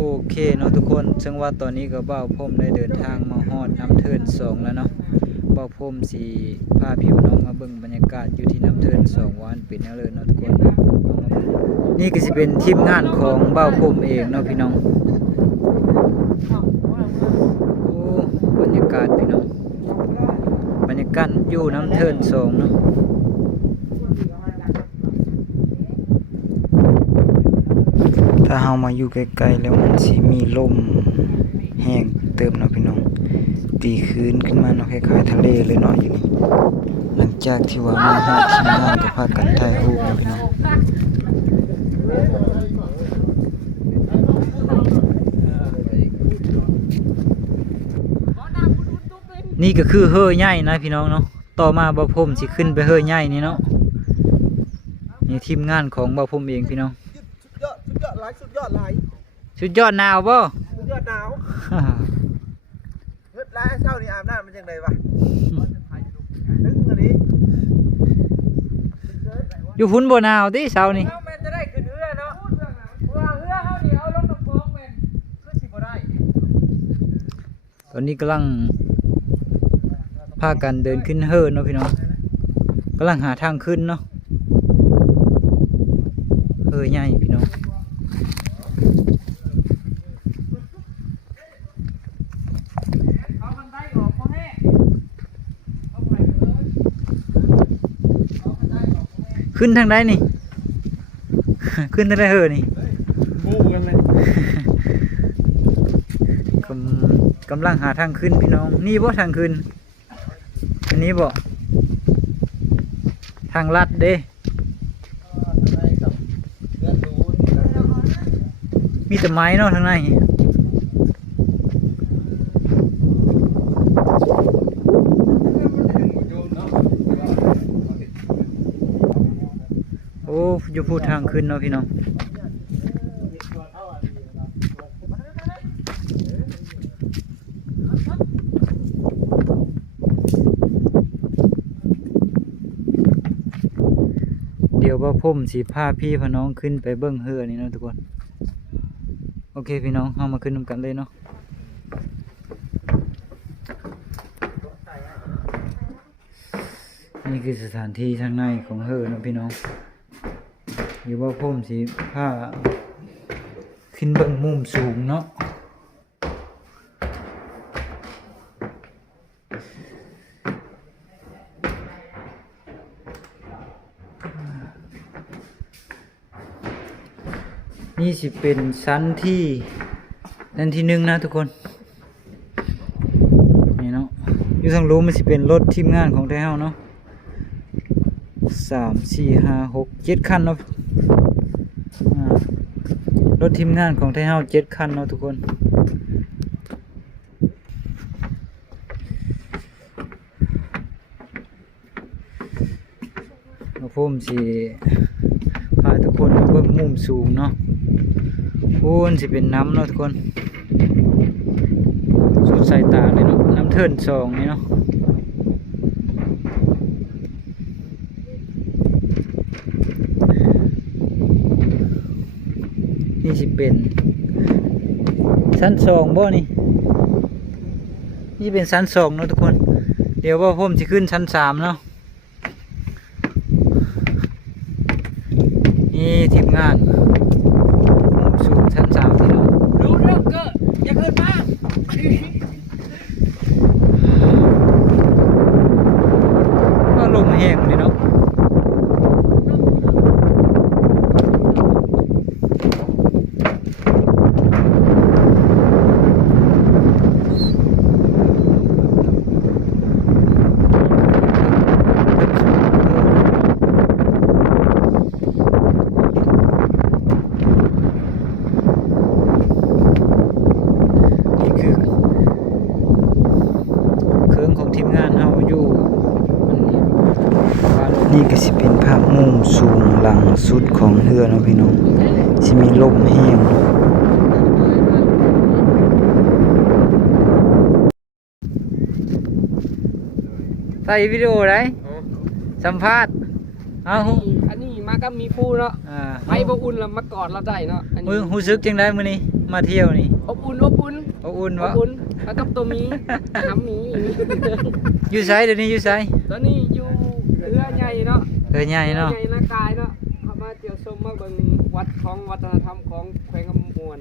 โอเคเนาะทุกคน ซึ่งว่าตอนนี้ก็เบ้าพมได้เดินทางมาฮอดน้ำเทินสองแล้วเนาะเบ้าพมสีพาพี่น้องมาเบิ่งบรรยากาศอยู่ที่น้ำเทินสองวันป็นแนวเลยเนาะทุกคน นี่ก็สิเป็นทีมงานของเบ้าพมเองเนาะพี่น้องโอ้บรรยากาศพี่น้องบรรยากาศอยู่น้ำเทินสองเนาะ ถ้าเฮามาอยู่ไกลๆแล้วมันสิมีลมแห้งเติมเนาะพี่น้อง ตีคืนขึ้นมาเนาะคล้ายๆทะเลเลยเนาะอยู่นี่หลังจากที่ว่ามาฮอดทีมงานก็พากันถ่ายรูปเนาะพี่น้องนี่ก็คือเฮ่อใหญ่นะพี่น้องเนาะ ต่อมาบ่พรมสิขึ้นไปเฮ่อใหญ่นี่เนาะ นี่ทีมงานของบ่พรมเองพี่น้อง สุดยอดสุดยอดหลายสุดยอดหลายสุดยอดหนาวบ่ สุดยอดหนาวเฮ็ดหลายเช้านี่อาบน้ำมันจังไดวะนึกอันนี้อยู่พุ่นบ่หนาวติเช้านี่เฮาแม่นจะได้ขึ้นเรือเนาะว่าเรือเฮานี่เอาลงน้ำคลองแม่นคือสิบ่ได้ตอนนี้กำลังพากันเดินขึ้นเฮิร์เนาะพี่น้องกำลังหาทางขึ้นเนาะเฮิร์ใหญ่พี่น้อง ขึ้นทางใดนี่ ขึ้นทางใดเฮิร์นี่บูกันเลยกำกำลังหาทางขึ้นพี่น้อง นี่บ่ทางขึ้น อันนี้บ่ทางลัดเด้ มีแต่ไม้เนาะทางในโอ้อยู่พูดทางขึ้นเนาะพี่น้องเดี๋ยวว่าผมสีพาพี่พน้องขึ้นไปเบิ้องเฮือนี่นะทุกคน โอเคพี่น้องเอามาขึ้นนำกันเลยเนาะนี่คือสถานที่ทางในของเฮอเนาะพี่น้องอยู่วว่าผมสีพาขึ้นเบิ้งมุมสูงเนาะ นี่สิเป็นชั้นที่นั่นที่หนึ่งนะทุกคนนี่เนาะอยู่ทางรู้มันสิเป็นรถทีมงานของไทยเฮาเนาะสามสี่ห้าหกเจ็ดคันเนาะรถทีมงานของไทยเฮาเจ็ดคันเนาะทุกคนแล้วผมสิพาทุกคนมาเบิ่งมุมสูงเนาะ พูนสิเป็นน้ำเนาะทุกคน สุดสายตาเลยเนาะน้ำเทินสองนี่เนาะนี่สิเป็นชั้นสองบ่นี่นี่เป็นชั้นสองเนาะทุกคน เดี๋ยวว่าผมจะขึ้นชั้นสามเนาะนี่ทีมงาน มุมสูงชั้นสามพี่น้อง รู้เรื่องเก็อย่าขึ้นมา ก็ ลมแห้งเลยเนาะนี่คือเครื่องของทีมงานเฮาอยู่อั นนี่ก็สิเป็นภาพมุมสูงหลังสุดของเรือเนาะพี่น้องสิมีลมแห้งใส่วิดีโอได้สัมภาษณ์เอาอันนี้มาก็มีผู้เนาะอ่าไม่บ่อุ่นแล้วมากอดเราได้เนาะอันมืนี้อรู้สึกจังไดมื้อนี้มาเที่ยวนี่อบอุ่นอบอุ่นอบอุ่นอวะบอุ่นแล้วกับตัวหมีหำหมีอยู่ไสเดี๋ยวนี้อยู่ไสตอนนี้อยู่เรือใหญ่ เนาะเออใหญ่เนาะใหญ่นากายเนาะเข้ามาเที่ยวชมมาเบิ่งวัดของวัฒนธรรมของแขวงกำมวน